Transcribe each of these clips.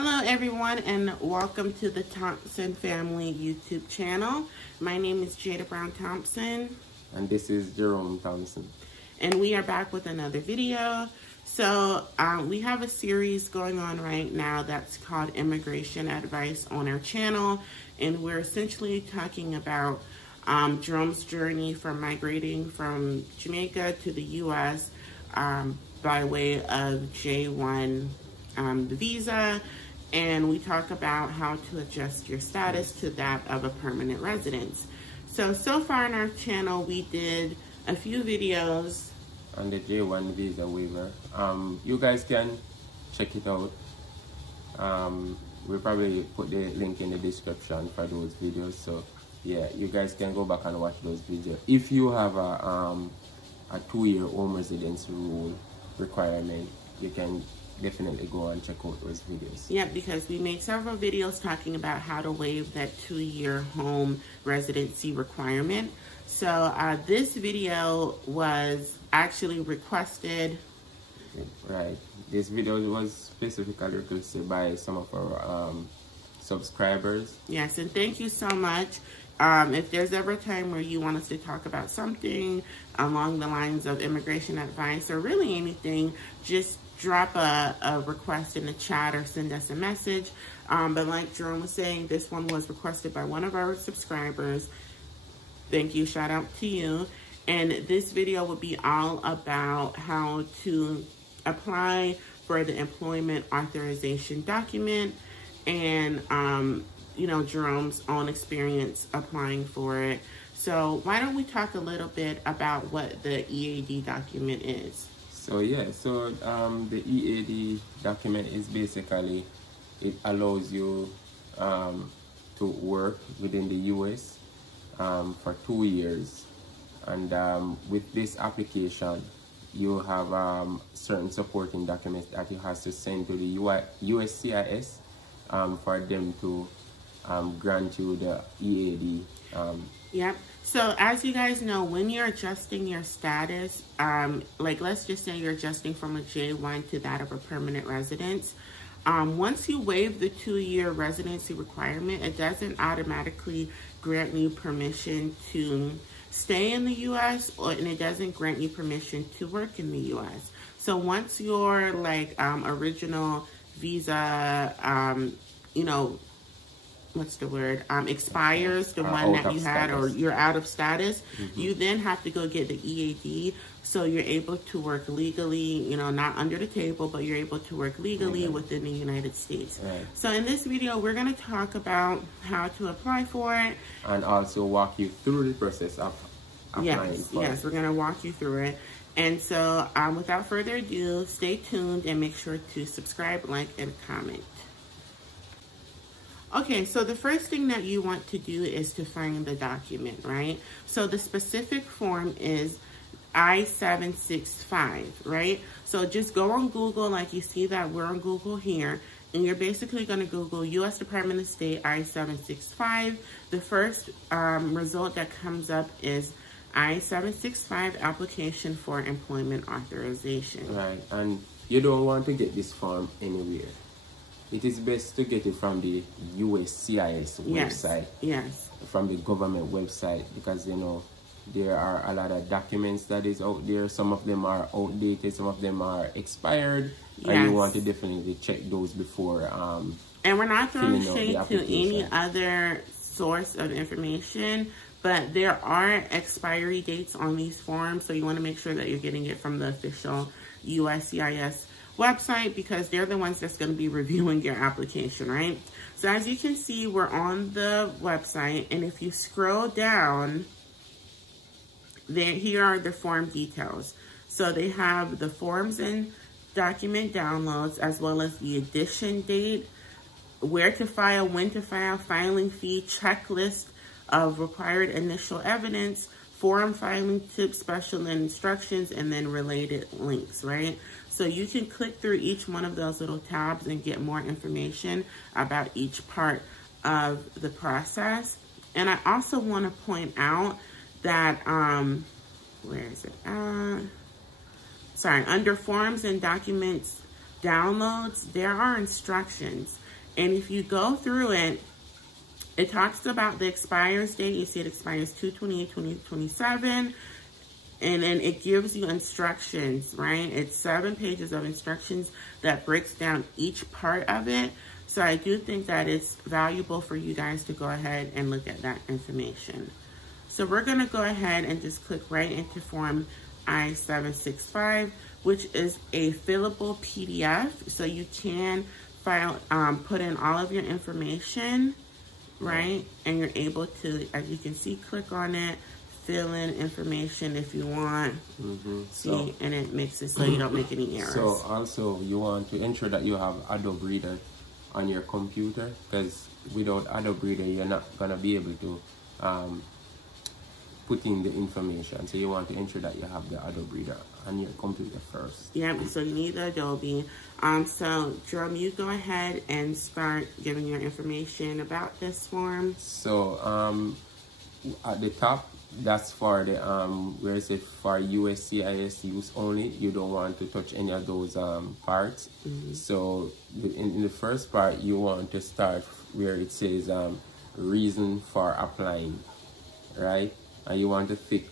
Hello everyone, and welcome to the Thompson Family YouTube channel. My name is Jada Brown Thompson. And this is Jerome Thompson. And we are back with another video. So we have a series going on right now that's called Immigration Advice on our channel. And we're essentially talking about Jerome's journey from migrating from Jamaica to the US by way of J1 the visa, and we talk about how to adjust your status to that of a permanent residence. So far on our channel, we did a few videos on the J1 visa waiver. You guys can check it out. We'll probably put the link in the description for those videos. So yeah, you guys can go back and watch those videos. If you have a 2-year home residence rule requirement, you can definitely go and check out those videos. Yeah, because we made several videos talking about how to waive that 2-year home residency requirement. So this video was actually requested. Right. This video was specifically requested by some of our subscribers. Yes, and thank you so much. If there's ever a time where you want us to talk about something along the lines of immigration advice or really anything, just drop a request in the chat or send us a message. But like Jerome was saying, this one was requested by one of our subscribers. Thank you, shout out to you. And this video will be all about how to apply for the Employment Authorization Document and you know, Jerome's own experience applying for it. So why don't we talk a little bit about what the EAD document is? So yeah, the EAD document is basically, it allows you to work within the US for 2 years. And with this application, you have certain supporting documents that you have to send to the USCIS for them to grant you the EAD. Yep. So as you guys know, when you're adjusting your status, like let's just say you're adjusting from a J1 to that of a permanent residence, once you waive the 2-year residency requirement, it doesn't automatically grant you permission to stay in the US, and it doesn't grant you permission to work in the US. So once your original visa, you know, what's the word, expires, the one that you had, or you're out of status, you then have to go get the EAD, so you're able to work legally, you know, not under the table, but you're able to work legally within the United States. Right. So in this video, we're going to talk about how to apply for it. And also walk you through the process of applying for it. Yes, we're going to walk you through it. And so without further ado, stay tuned and make sure to subscribe, like, and comment. Okay, so the first thing that you want to do is to find the document, right? So the specific form is I-765, right? So just go on Google, like you see that we're on Google here, and you're basically going to Google U.S. Department of State I-765. The first result that comes up is I-765 application for employment authorization. Right, and you don't want to get this form anywhere. It is best to get it from the USCIS website. Yes. From the government website, because you know there are a lot of documents that is out there. Some of them are outdated, some of them are expired, and you want to definitely check those before. And we're not throwing shade to any other source of information, but there are expiry dates on these forms, so you want to make sure that you're getting it from the official USCIS website, because they're the ones that's going to be reviewing your application, right? So as you can see, we're on the website, and if you scroll down, here are the form details. So they have the forms and document downloads, as well as the edition date, where to file, when to file, filing fee, checklist of required initial evidence, form filing tips, special instructions, and then related links, right? So you can click through each one of those little tabs and get more information about each part of the process. And I also want to point out that, where is it? Sorry, under forms and documents downloads, there are instructions. And if you go through it, it talks about the expires date. You see it expires 2/28/2027. And then it gives you instructions, right? It's 7 pages of instructions that breaks down each part of it. So I do think that it's valuable for you guys to go ahead and look at that information. So we're gonna go ahead and just click right into Form I-765, which is a fillable PDF. So you can file, put in all of your information, right? And you're able to, as you can see, click on it, fill in information if you want. See, and it makes it so you don't make any errors. So also you want to ensure that you have Adobe Reader on your computer, because without Adobe Reader you're not gonna be able to put in the information. So you want to ensure that you have the Adobe Reader on your computer first. Yeah, so you need the Adobe. So Jerome, you go ahead and start giving your information about this form. So at the top, that's for the where is it, for USCIS use only. You don't want to touch any of those parts. So in the first part, you want to start where it says reason for applying, right? And you want to pick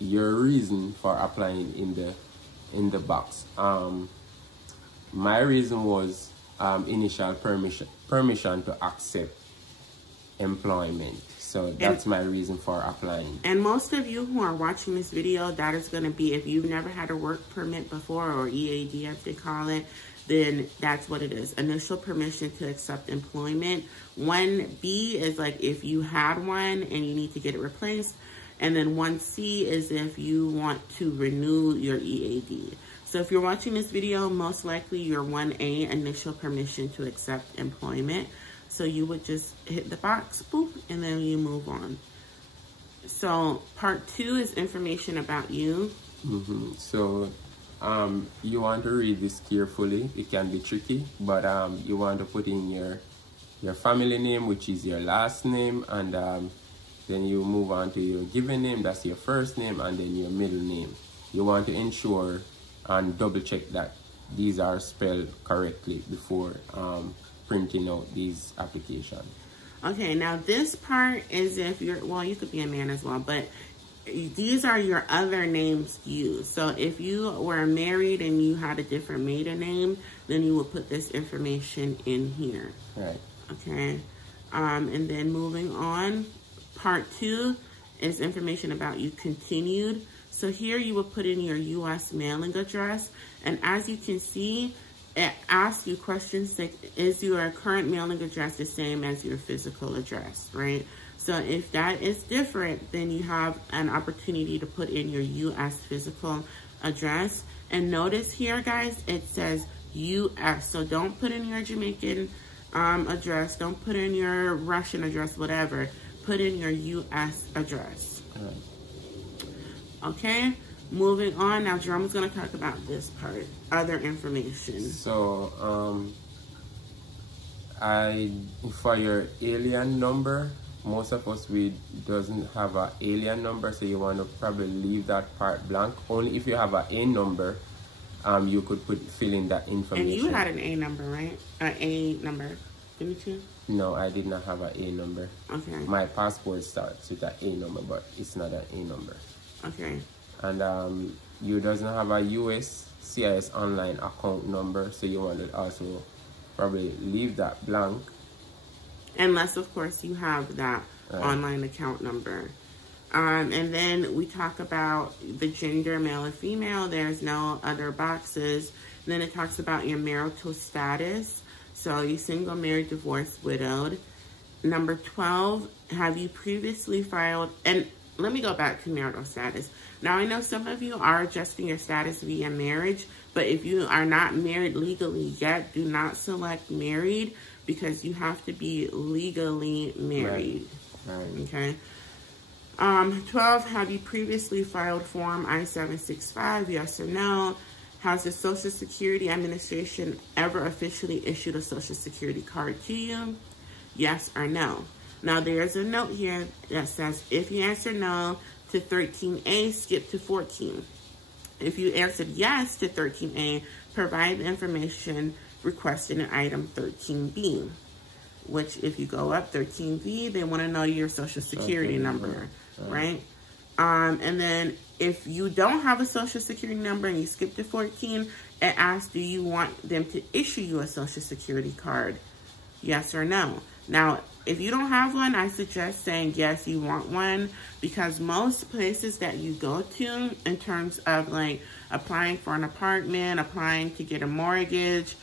your reason for applying in the box. My reason was initial permission to accept employment. So that's my reason for applying. And most of you who are watching this video, that is going to be, if you've never had a work permit before, or EAD as they call it, then that's what it is. Initial permission to accept employment. 1B is like if you had one and you need to get it replaced. And then 1C is if you want to renew your EAD. So if you're watching this video, most likely your 1A, initial permission to accept employment. So you would just hit the box, boop, and then you move on. So part 2 is information about you. So you want to read this carefully. It can be tricky, but you want to put in your family name, which is your last name, and then you move on to your given name, that's your first name, and then your middle name. You want to ensure and double check that these are spelled correctly before printing out these applications. Okay, now this part is if you're, well, you could be a man as well, but these are your other names used. So if you were married and you had a different maiden name, then you will put this information in here. Right. Okay, and then moving on, part 2 is information about you continued. So here you will put in your US mailing address, and as you can see, it asks you questions like, is your current mailing address the same as your physical address, right? So if that is different, then you have an opportunity to put in your US physical address. And notice here, guys, it says US. So don't put in your Jamaican address. Don't put in your Russian address, whatever. Put in your US address. Okay? Moving on, now Jerome is going to talk about this part, other information. So, for your alien number, most of us, we doesn't have an alien number, so you want to probably leave that part blank. Only if you have an A number, you could fill in that information. And you had an A number, right? An A number, didn't you? No, I did not have an A number. Okay. My passport starts with an A number, but it's not an A number. Okay. And you doesn't have a USCIS online account number, so you want to also probably leave that blank. Unless, of course, you have that online account number. And then we talk about the gender, male or female. There's no other boxes. And then it talks about your marital status. So you single, married, divorced, widowed. Number 12, have you previously filed, and let me go back to marital status. Now, I know some of you are adjusting your status via marriage, but if you are not married legally yet, do not select married because you have to be legally married. Right. Okay. 12, have you previously filed Form I-765, yes or no? Has the Social Security Administration ever officially issued a Social Security card to you? Yes or no? Now, there's a note here that says, if you answer no to 13A, skip to 14. If you answered yes to 13A, provide the information requested in item 13B, which if you go up 13B, they want to know your social security number, right? And then if you don't have a social security number and you skip to 14, it asks, do you want them to issue you a social security card? Yes or no. Now, if you don't have one, I suggest saying yes, you want one, because most places that you go to in terms of like applying for an apartment, applying to get a mortgage,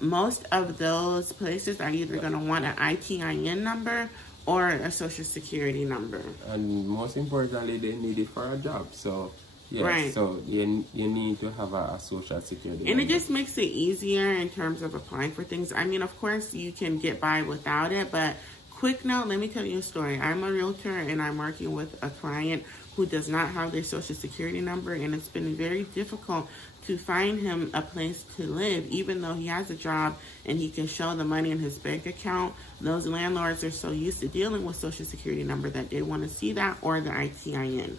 most of those places are either going to want an ITIN number or a social security number. And most importantly, they need it for a job. So, yeah, right. So you need to have a social security number. And it just makes it easier in terms of applying for things. I mean, of course, you can get by without it, but quick note, let me tell you a story. I'm a realtor and I'm working with a client who does not have their social security number, and it's been very difficult to find him a place to live, even though he has a job and he can show the money in his bank account. Those landlords are so used to dealing with social security number that they want to see that or the ITIN.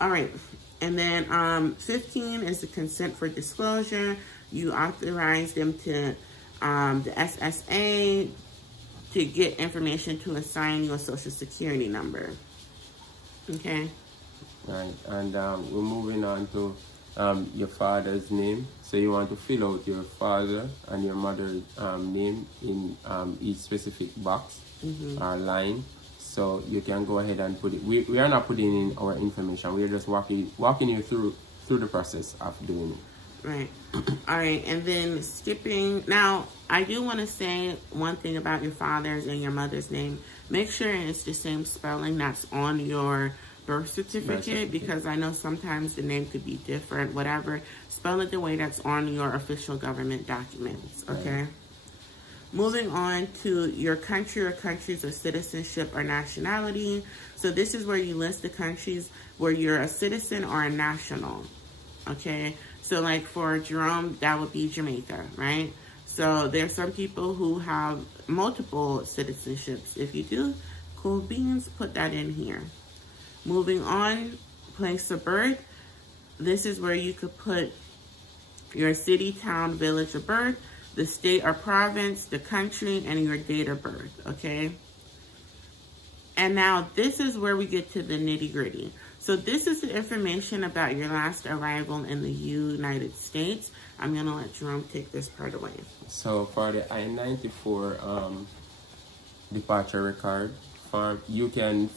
All right. And then 15 is the consent for disclosure. You authorize them to the SSA to get information to assign you a social security number. Okay. Right. And we're moving on to your father's name. So you want to fill out your father and your mother's name in each specific box or line. So you can go ahead and put it. We are not putting in our information. We are just walking you through the process of doing it. Right. All right. And then skipping. Now, I do want to say one thing about your father's and your mother's name. Make sure it's the same spelling that's on your birth certificate, because I know sometimes the name could be different, whatever. Spell it the way that's on your official government documents, okay? Right. Moving on to your country or countries of citizenship or nationality. So this is where you list the countries where you're a citizen or a national, okay? So like for Jerome, that would be Jamaica, right? So there's some people who have multiple citizenships. If you do, cool beans, put that in here. Moving on, place of birth. This is where you could put your city, town, village of birth, the state or province, the country, and your date of birth, okay? And now this is where we get to the nitty-gritty. So this is the information about your last arrival in the United States. I'm gonna let Jerome take this part away. So for the I-94 departure record form, you can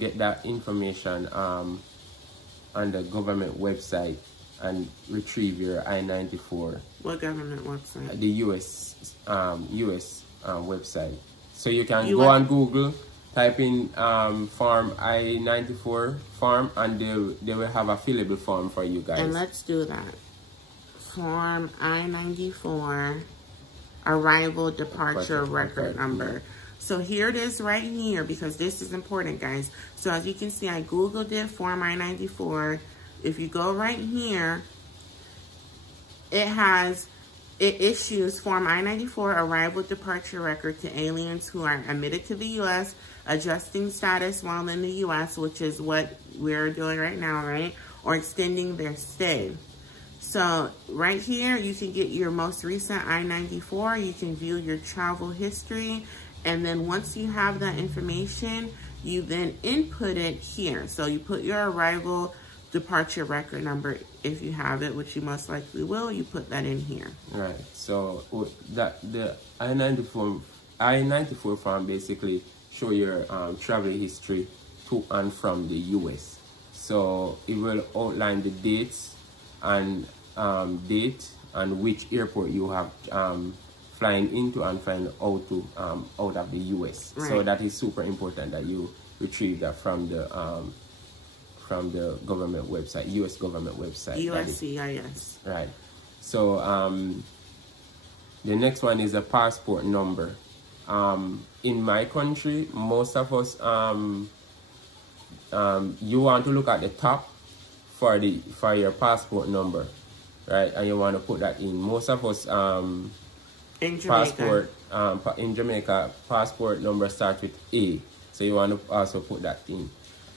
get that information on the government website and retrieve your I-94. What government website? The US website. So you can go on Google, type in form I-94 form, and they will have a fillable form for you guys. And let's do that. Form I-94 arrival departure record number. So here it is right here, because this is important, guys. So as you can see, I Googled it, Form I-94. If you go right here, it issues Form I-94 arrival departure record to aliens who are admitted to the U.S., adjusting status while in the U.S., which is what we're doing right now, right? Or extending their stay. So right here, you can get your most recent I-94. You can view your travel history. And then once you have that information, you then input it here. So you put your arrival departure record number if you have it, which you most likely will. You put that in here. Right. So the I-94 form basically show your travel history to and from the U.S. So it will outline the dates and which airport you have flying into and flying out to out of the U.S. Right. So that is super important that you retrieve that from the government website, U.S. government website. USCIS. Right. So the next one is a passport number. In my country, most of us you want to look at the top for your passport number, right? And you want to put that in. Most of us in Jamaica. In Jamaica, passport number starts with A, so you want to also put that in.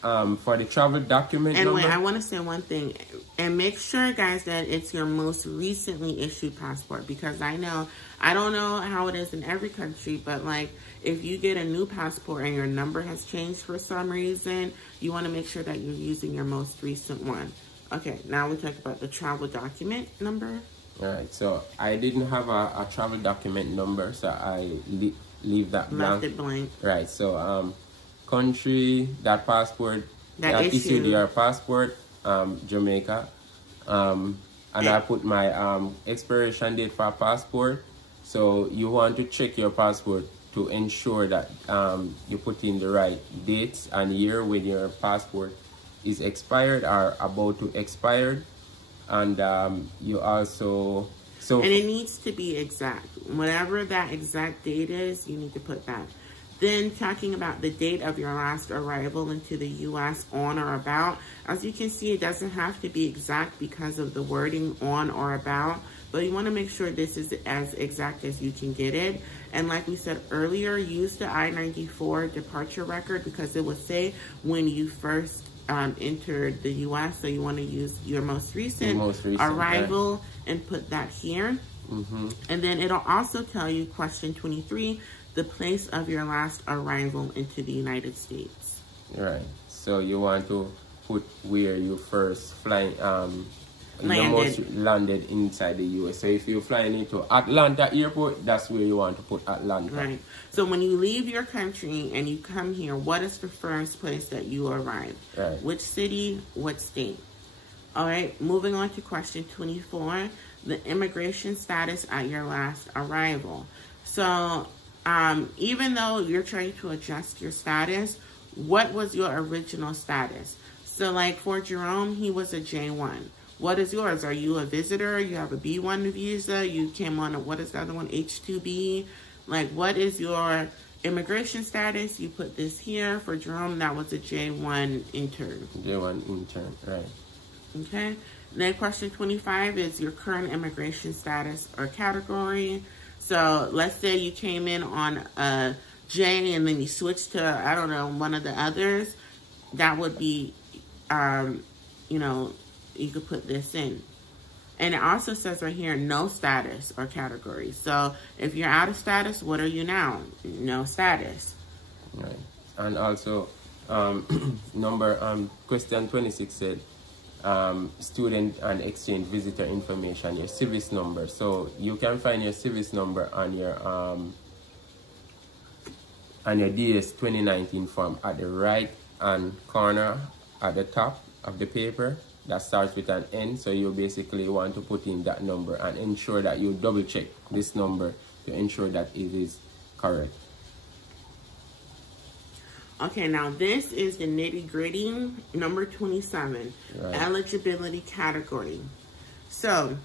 for the travel document and number. wait, I want to say one thing, and make sure, guys, that it's your most recently issued passport, because I don't know how it is in every country, but like if you get a new passport and your number has changed for some reason, you want to make sure that you're using your most recent one. Okay, now we talk about the travel document number. All right, so I didn't have a travel document number, so I leave that blank. Left it blank. Right, so country, that passport, that issued your passport, Jamaica, and I put my expiration date for a passport. So you want to check your passport to ensure that you put in the right dates and year when your passport is expired or about to expire. And you also... And it needs to be exact. Whatever that exact date is, you need to put that. Then talking about the date of your last arrival into the U.S. on or about. As you can see, it doesn't have to be exact because of the wording on or about. But you want to make sure this is as exact as you can get it. And like we said earlier, use the I-94 departure record because it will say when you first entered the U.S. So you want to use your most recent arrival and put that here. And then it'll also tell you, question 23, the place of your last arrival into the United States. Right. So you want to put where you first landed inside the U.S. So if you're flying into Atlanta airport, that's where you want to put Atlanta. Right. So when you leave your country and you come here, what is the first place that you arrived? Right. Which city, what state? All right. Moving on to question 24, the immigration status at your last arrival. So even though you're trying to adjust your status, what was your original status? So like for Jerome, he was a J1. What is yours? Are you a visitor? You have a B1 visa? You came on what is the other one? H2B? Like, what is your immigration status? You put this here. For Jerome, that was a J1 intern. J1 intern, right. Okay. Then question 25 is your current immigration status or category. So let's say you came in on a J and then you switched to, I don't know, one of the others. That would be, you know, you could put this in. And it also says right here, no status or category. So if you're out of status, what are you now? No status. Right. And also, question 26 said, student and exchange visitor information, your civis number. So you can find your civis number on your DS 2019 form at the right hand corner at the top of the paper. That starts with an N, so you basically want to put in that number and ensure that you double check this number to ensure that it is correct. Okay, now this is the nitty-gritty, number 27, right. Eligibility category. So,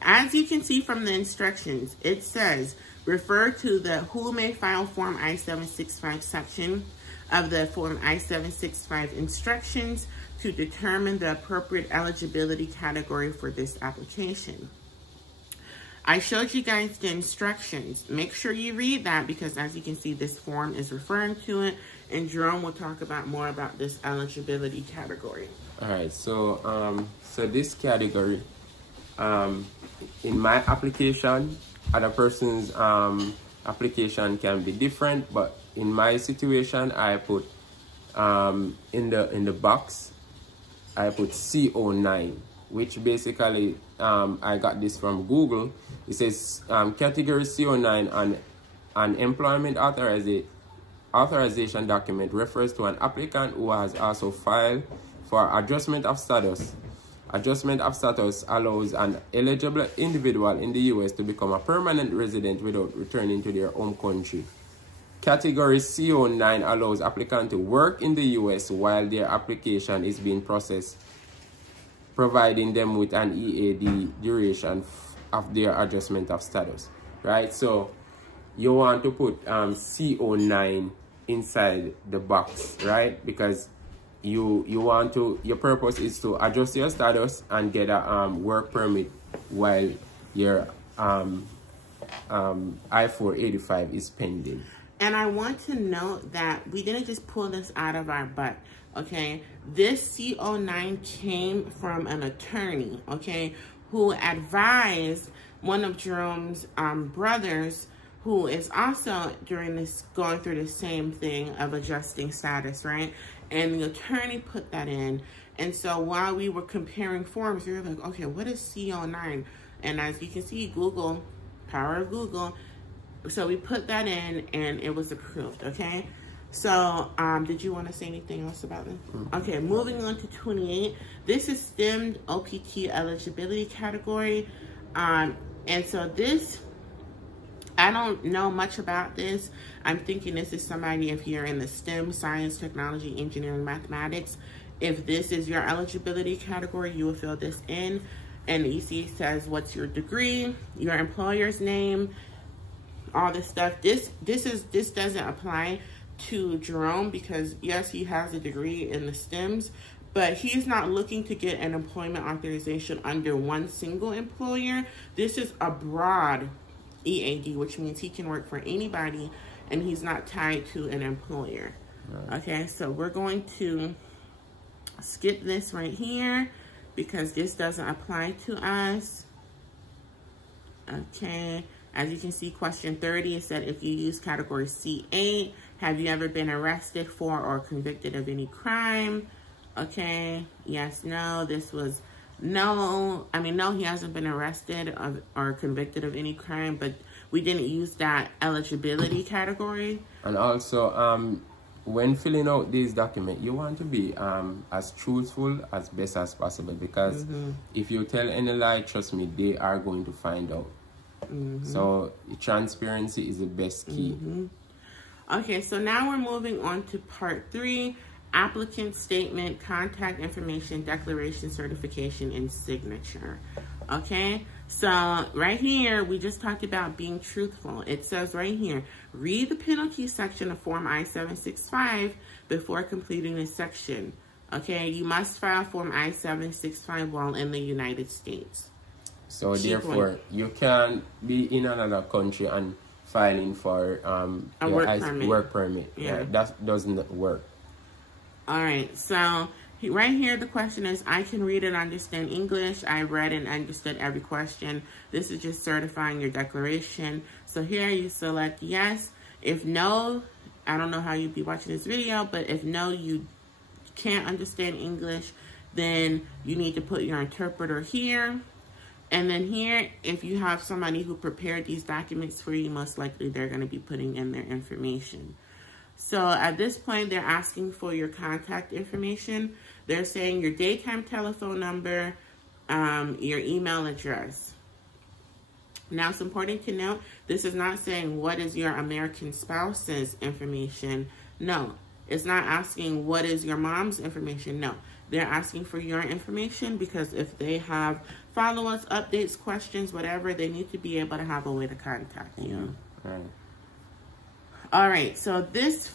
as you can see from the instructions, it says, refer to the Who May File Form I-765 section of the Form I-765 instructions to determine the appropriate eligibility category for this application. I showed you guys the instructions. Make sure you read that because as you can see, this form is referring to it, and Jerome will talk about more about this eligibility category. All right, so so this category, in my application, other person's application can be different, but in my situation, I put in the box, I put CO9, which basically I got this from Google. It says category CO9 on an employment authorization document refers to an applicant who has also filed for adjustment of status. Adjustment of status allows an eligible individual in the U.S. to become a permanent resident without returning to their home country. Category CO9 allows applicants to work in the U.S. while their application is being processed, providing them with an EAD duration of their adjustment of status, right? So you want to put CO9 inside the box, right? Because you want to, your purpose is to adjust your status and get a work permit while your I-485 is pending. And I want to note that we didn't just pull this out of our butt, okay? This C09 came from an attorney, okay, who advised one of Jerome's brothers, who is also going through the same thing of adjusting status, right? And the attorney put that in. And so while we were comparing forms, we were like, okay, what is C09? And as you can see, Google, power of Google. So we put that in and it was approved, okay? So did you want to say anything else about this? Okay, moving on to 28. This is STEM OPT eligibility category. And so this, I don't know much about this. I'm thinking this is somebody, if you're in the STEM, science, technology, engineering, mathematics, if this is your eligibility category, you will fill this in. And you see it says, what's your degree, your employer's name, all this stuff. This doesn't apply to Jerome because yes, he has a degree in the STEMs, but he's not looking to get an employment authorization under one single employer. This is a broad EAD, which means he can work for anybody and he's not tied to an employer. Right. Okay, so we're going to skip this right here because this doesn't apply to us. Okay, as you can see, question 30, it said if you use category C8, have you ever been arrested for or convicted of any crime? Okay, yes, no, this was no. I mean, no, he hasn't been arrested or convicted of any crime, but we didn't use that eligibility category. And also, when filling out this document, you want to be as truthful as best as possible because if you tell any lie, trust me, they are going to find out. So transparency is the best key. Okay, so now we're moving on to part 3, applicant statement, contact information, declaration, certification, and signature. Okay, so right here, we just talked about being truthful. It says right here, read the penalty section of Form I-765 before completing this section. Okay, you must file Form I-765 while in the United States. So therefore, you can be in another country and filing for a work permit. Yeah, that doesn't work. All right, so right here the question is, I can read and understand English. I read and understood every question. This is just certifying your declaration. So here you select yes. If no, I don't know how you'd be watching this video, but if no, you can't understand English, then you need to put your interpreter here. And then here, if you have somebody who prepared these documents for you, most likely they're going to be putting in their information. So at this point, they're asking for your contact information. They're saying your daytime telephone number, your email address. Now, it's important to note, this is not saying what is your American spouse's information. No, it's not asking what is your mom's information. No, they're asking for your information because if they have follow-ups, updates, questions, whatever, they need to be able to have a way to contact you. Right. All right, so this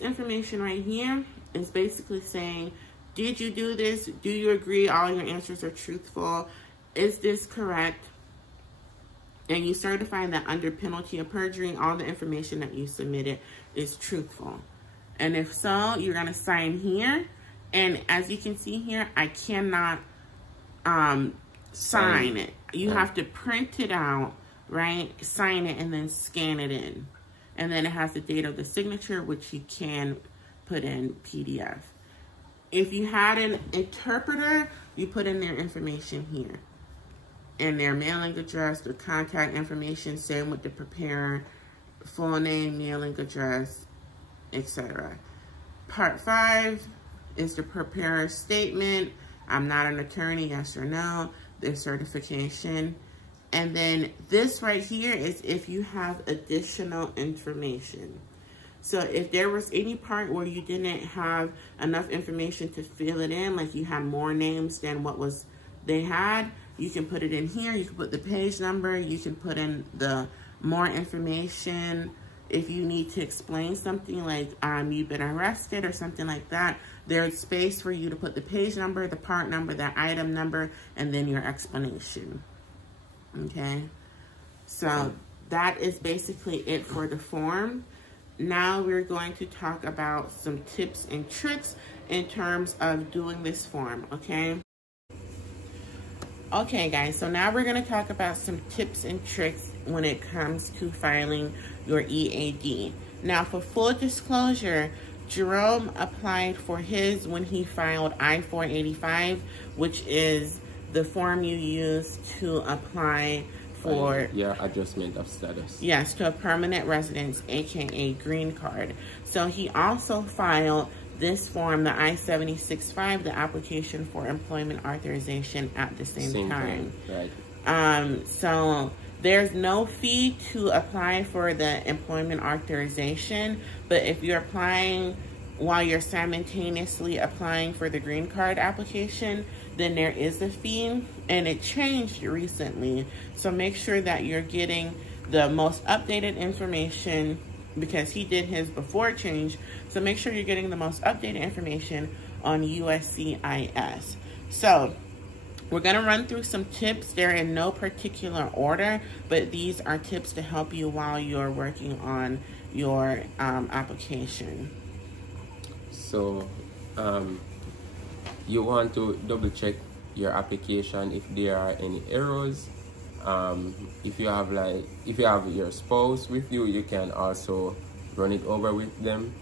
information right here is basically saying, did you do this? Do you agree all your answers are truthful? Is this correct? And you certify that under penalty of perjury, all the information that you submitted is truthful. And if so, you're going to sign here. And as you can see here, I cannot sign it. You have to print it out, right? Sign it and then scan it in. And then it has the date of the signature, which you can put in PDF. If you had an interpreter, you put in their information here. And their mailing address, their contact information, same with the preparer, full name, mailing address, etc. Part 5 is the preparer's statement. I'm not an attorney, yes or no. Their certification. And then this right here is if you have additional information. So if there was any part where you didn't have enough information to fill it in, like you had more names than what they had, you can put it in here. You can put the page number. You can put in the more information. If you need to explain something like you've been arrested or something like that, there's space for you to put the page number, the part number, the item number, and then your explanation. Okay, so that is basically it for the form. now we're going to talk about some tips and tricks in terms of doing this form, okay? Okay guys, so now we're going to talk about some tips and tricks when it comes to filing your EAD. Now for full disclosure, Jerome applied for his when he filed I-485, which is the form you use to apply for adjustment of status. Yes, to a permanent residence, aka green card. So he also filed this form, the I-765, the application for employment authorization, at the same time. Right. So there's no fee to apply for the employment authorization, but if you're applying while you're simultaneously applying for the green card application, then there is a fee, and it changed recently. So make sure that you're getting the most updated information, because he did his before change. So make sure you're getting the most updated information on USCIS. So we're gonna run through some tips. They're in no particular order, but these are tips to help you while you're working on your application. So you want to double check your application if there are any errors. If you have your spouse with you, you can also run it over with them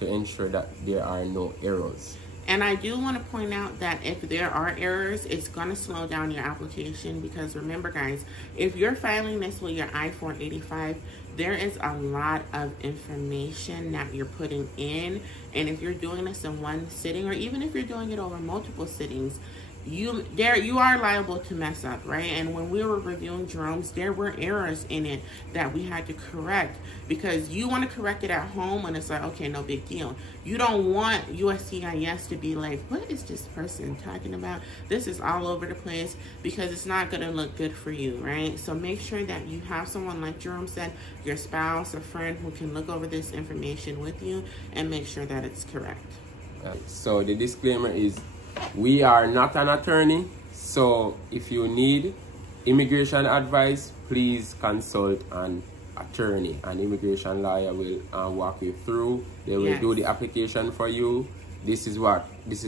to ensure that there are no errors. And I do want to point out that if there are errors, it's going to slow down your application, because remember guys, if you're filing this with your I-485, there is a lot of information that you're putting in, and if you're doing this in one sitting, or even if you're doing it over multiple sittings, you are liable to mess up, right? And when we were reviewing Jerome's, there were errors in it that we had to correct, because you want to correct it at home and it's like, okay, no big deal. You don't want USCIS to be like, what is this person talking about? This is all over the place, because it's not going to look good for you, right? So make sure that you have someone, like Jerome said, your spouse, a friend, who can look over this information with you and make sure that it's correct. So the disclaimer is, we are not an attorney, so if you need immigration advice, please consult an attorney. An immigration lawyer will walk you through. They will do the application for you. This is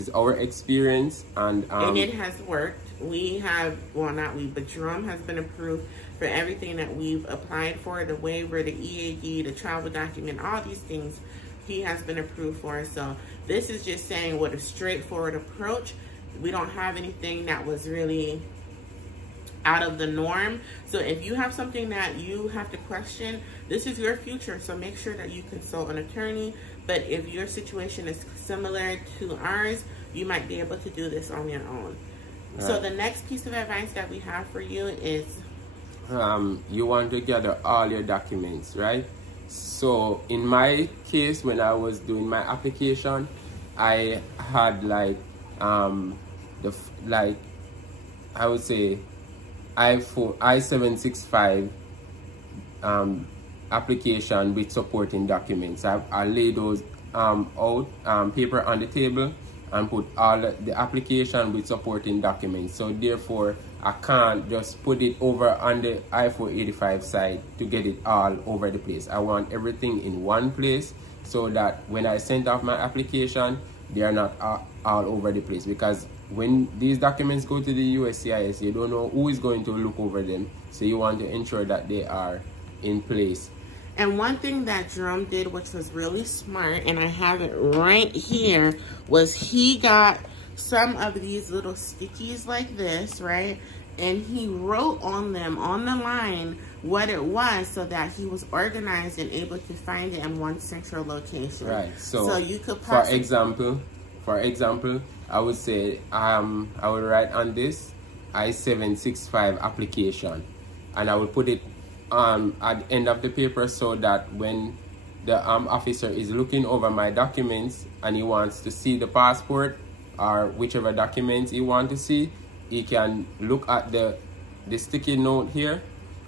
our experience, and it has worked. We have, well, not we, but Jerome has been approved for everything that we've applied for, the waiver, the EAD, the travel document, all these things he has been approved for. So this is just saying what a straightforward approach. We don't have anything that was really out of the norm. So if you have something that you have to question, this is your future. So make sure that you consult an attorney. But if your situation is similar to ours, you might be able to do this on your own. Right. So the next piece of advice that we have for you is you want to gather all your documents, right? So in my case, when I was doing my application, I had I would say I-765 application with supporting documents. I laid those out paper on the table and put all the application with supporting documents. So therefore, I can't just put it over on the I-485 side to get it all over the place. I want everything in one place, so that when I send off my application, they are not all over the place. Because when these documents go to the USCIS, you don't know who is going to look over them. So you want to ensure that they are in place. And one thing that Jerome did, which was really smart, and I have it right here, was he got some of these little stickies like this, right? And he wrote on them, on the line, what it was, so that he was organized and able to find it in one central location. Right. So you could for example, I would say I would write on this I-765 application, and I will put it at the end of the paper, so that when the officer is looking over my documents and he wants to see the passport or whichever documents he wants to see, he can look at the sticky note here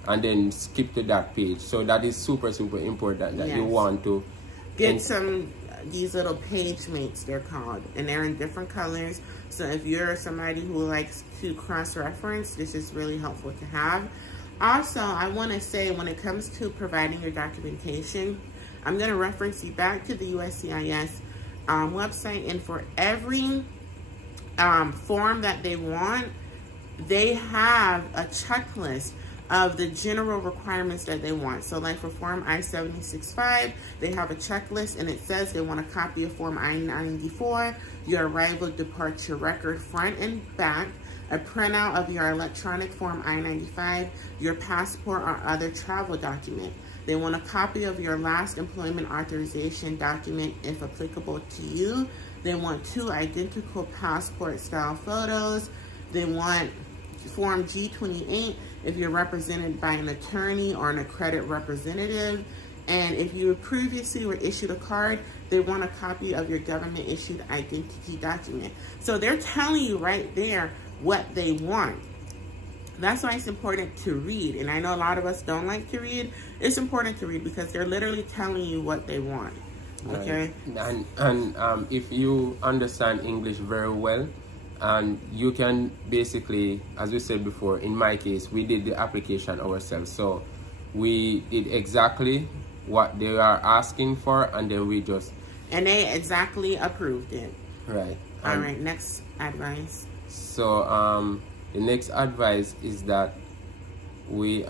and then skip to that page. So that is super important, that you want to get these little page mates, they're called, and they're in different colors. So if you're somebody who likes to cross-reference, this is really helpful to have. Also, I want to say, when it comes to providing your documentation, I'm going to reference you back to the USCIS website, and for every form that they want, they have a checklist of the general requirements that they want. So like for Form I-765, they have a checklist, and it says they want a copy of Form I-94, your arrival departure record front and back, a printout of your electronic Form I-95, your passport or other travel document. They want a copy of your last employment authorization document if applicable to you. They want 2 identical passport style photos. They want Form G28 if you're represented by an attorney or an accredited representative. And if you previously were issued a card, they want a copy of your government issued identity document. So they're telling you right there what they want. That's why it's important to read. And I know a lot of us don't like to read. It's important to read because they're literally telling you what they want. Okay? Right. And if you understand English very well, and you can basically, as we said before, in my case, we did the application ourselves. So we did exactly what they are asking for, and then we just... And they exactly approved it. Right. All right, next advice. So the next advice is that we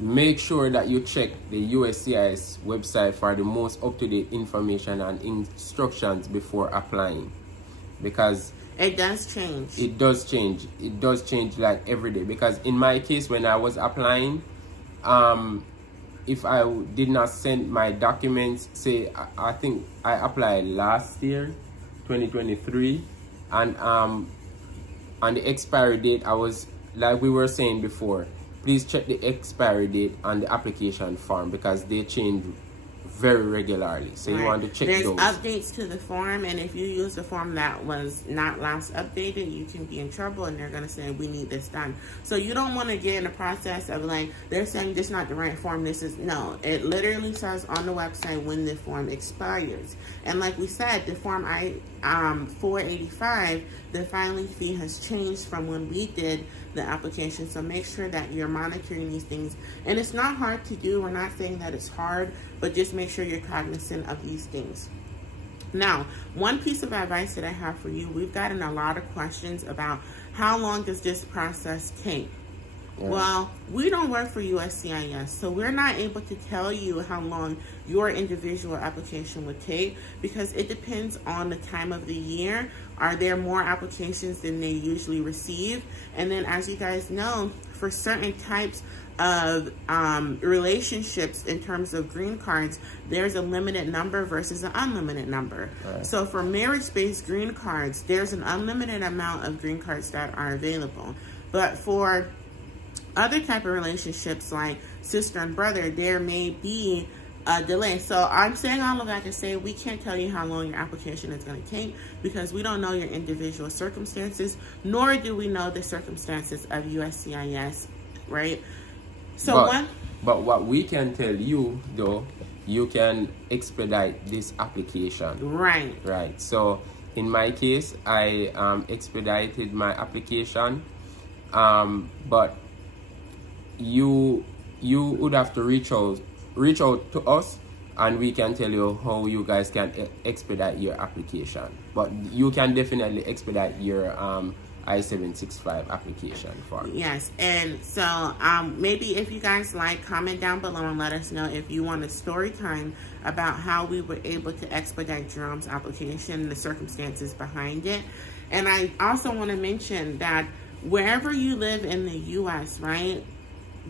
make sure that you check the USCIS website for the most up-to-date information and instructions before applying, because it does change. It does change. It does change like every day. Because in my case, when I was applying, if I did not send my documents, say I think I applied last year, 2023, and on the expiry date, I was, like we were saying before, please check the expiry date on the application form because they change very regularly. So you want to check those. There's updates to the form, and if you use a form that was not last updated, you can be in trouble, and they're going to say, we need this done. So you don't want to get in the process of like, they're saying this is not the right form, this is, no. It literally says on the website when the form expires. And like we said, the form I-485, the filing fee has changed from when we did the application. So make sure that you're monitoring these things. And it's not hard to do. We're not saying that it's hard, but just make sure you're cognizant of these things. Now, one piece of advice that I have for you, we've gotten a lot of questions about how long does this process take? Yeah. Well, we don't work for USCIS, so we're not able to tell you how long your individual application would take because it depends on the time of the year. Are there more applications than they usually receive? And then, as you guys know, for certain types of relationships in terms of green cards, there's a limited number versus an unlimited number. Right. So for marriage-based green cards, there's an unlimited amount of green cards that are available. But for other type of relationships like sister and brother, there may be a delay. So I'm saying all of that to say we can't tell you how long your application is going to take because we don't know your individual circumstances, nor do we know the circumstances of USCIS, right? So but what we can tell you though, you can expedite this application. Right. Right. So in my case, I expedited my application, but you would have to reach out to us, and we can tell you how you guys can expedite your application. But you can definitely expedite your I-765 application form. Yes, and so maybe if you guys like, comment down below and let us know if you want a story time about how we were able to expedite Jerome's application, the circumstances behind it. And I also want to mention that wherever you live in the U.S., right,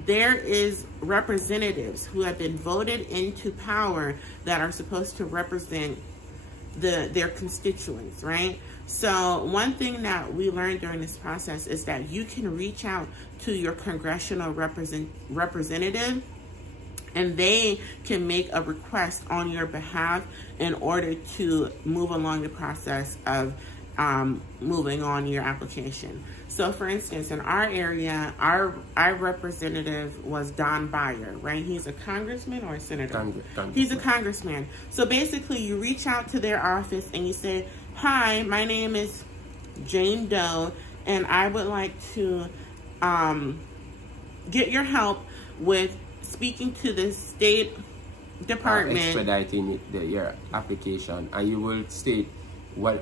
there is representatives who have been voted into power that are supposed to represent their constituents, right? So one thing that we learned during this process is that you can reach out to your congressional representative and they can make a request on your behalf in order to move along the process of moving on your application. So for instance, in our area, our representative was Don Beyer, right? He's a congressman or a senator? He's a congressman. So basically you reach out to their office and you say, hi, my name is Jane Doe, and I would like to get your help with speaking to the State Department, expediting your application, and you will state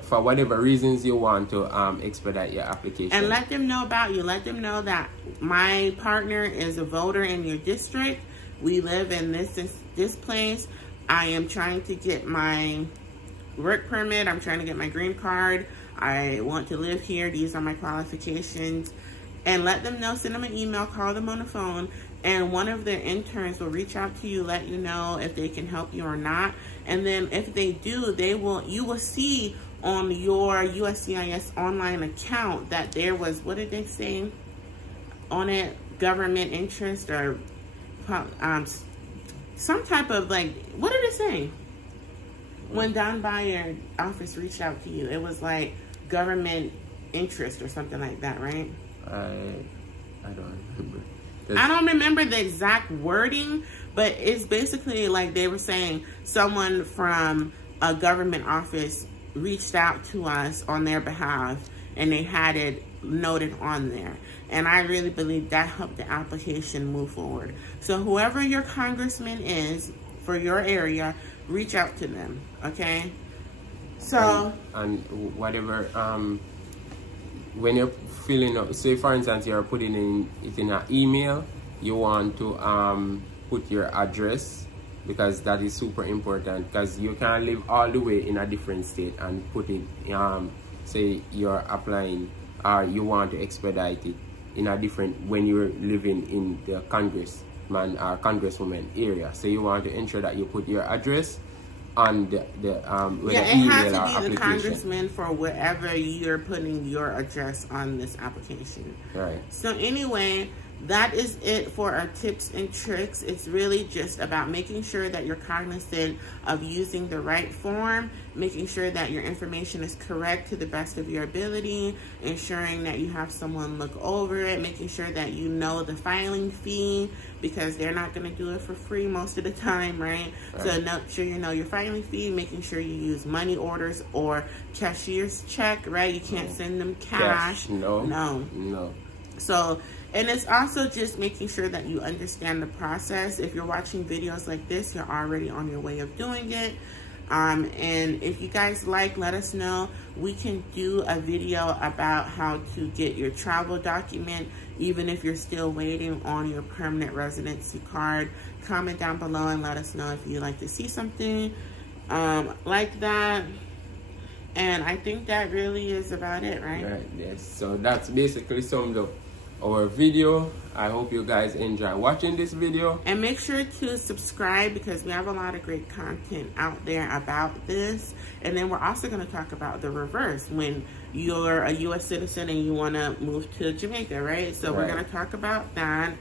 for whatever reasons you want to expedite your application, and let them know about you. Let them know that my partner is a voter in your district. We live in this place. I am trying to get my work permit. I'm trying to get my green card. I want to live here. These are my qualifications. And let them know. Send them an email. Call them on the phone. And one of their interns will reach out to you, let you know if they can help you or not. And then if they do, you will see on your USCIS online account that there was, what did they say on it? Government interest or some type of, like, what did it say? When Don Bayer office reached out to you, it was like government interest or something like that, right? I don't remember. I don't remember the exact wording, but it's basically like they were saying someone from a government office reached out to us on their behalf, and they had it noted on there. And I really believe that helped the application move forward. So whoever your congressman is for your area, reach out to them, okay? So and whatever when you're filling up, say for instance you're putting in it in an email, you want to put your address, because that is super important, because you can live all the way in a different state and put it say you're applying or you want to expedite it in a different, when you're living in the congressman or congresswoman area. So you want to ensure that you put your address on the yeah, it has to be the congressman for wherever you're putting your address on this application. Right. So anyway, that is it for our tips and tricks. It's really just about making sure that you're cognizant of using the right form, making sure that your information is correct to the best of your ability, ensuring that you have someone look over it, making sure that you know the filing fee, because they're not going to do it for free most of the time, right? So make sure you know your filing fee, making sure you use money orders or cashier's check, right? You can't send them cash. No. So, and it's also just making sure that you understand the process. If you're watching videos like this, you're already on your way of doing it. And if you guys like, let us know. We can do a video about how to get your travel document, even if you're still waiting on your permanent residency card. Comment down below and let us know if you'd like to see something like that. And I think that really is about it, right? Right, yes. So that's basically summed up our video. I hope you guys enjoy watching this video, and make sure to subscribe, because we have a lot of great content out there about this. And then we're also going to talk about the reverse, when you're a US citizen and you want to move to Jamaica, right? So we're going to talk about that.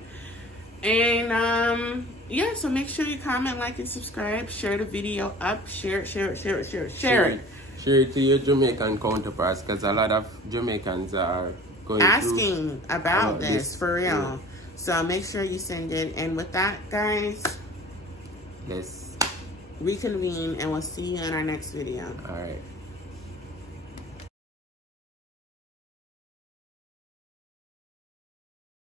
And yeah, so make sure you comment, like, and subscribe. Share the video up. Share it. Share it to your Jamaican counterparts, because a lot of Jamaicans are asking about this for real. Yeah. So make sure you send it. And with that, guys, let's reconvene, and we'll see you in our next video. All right.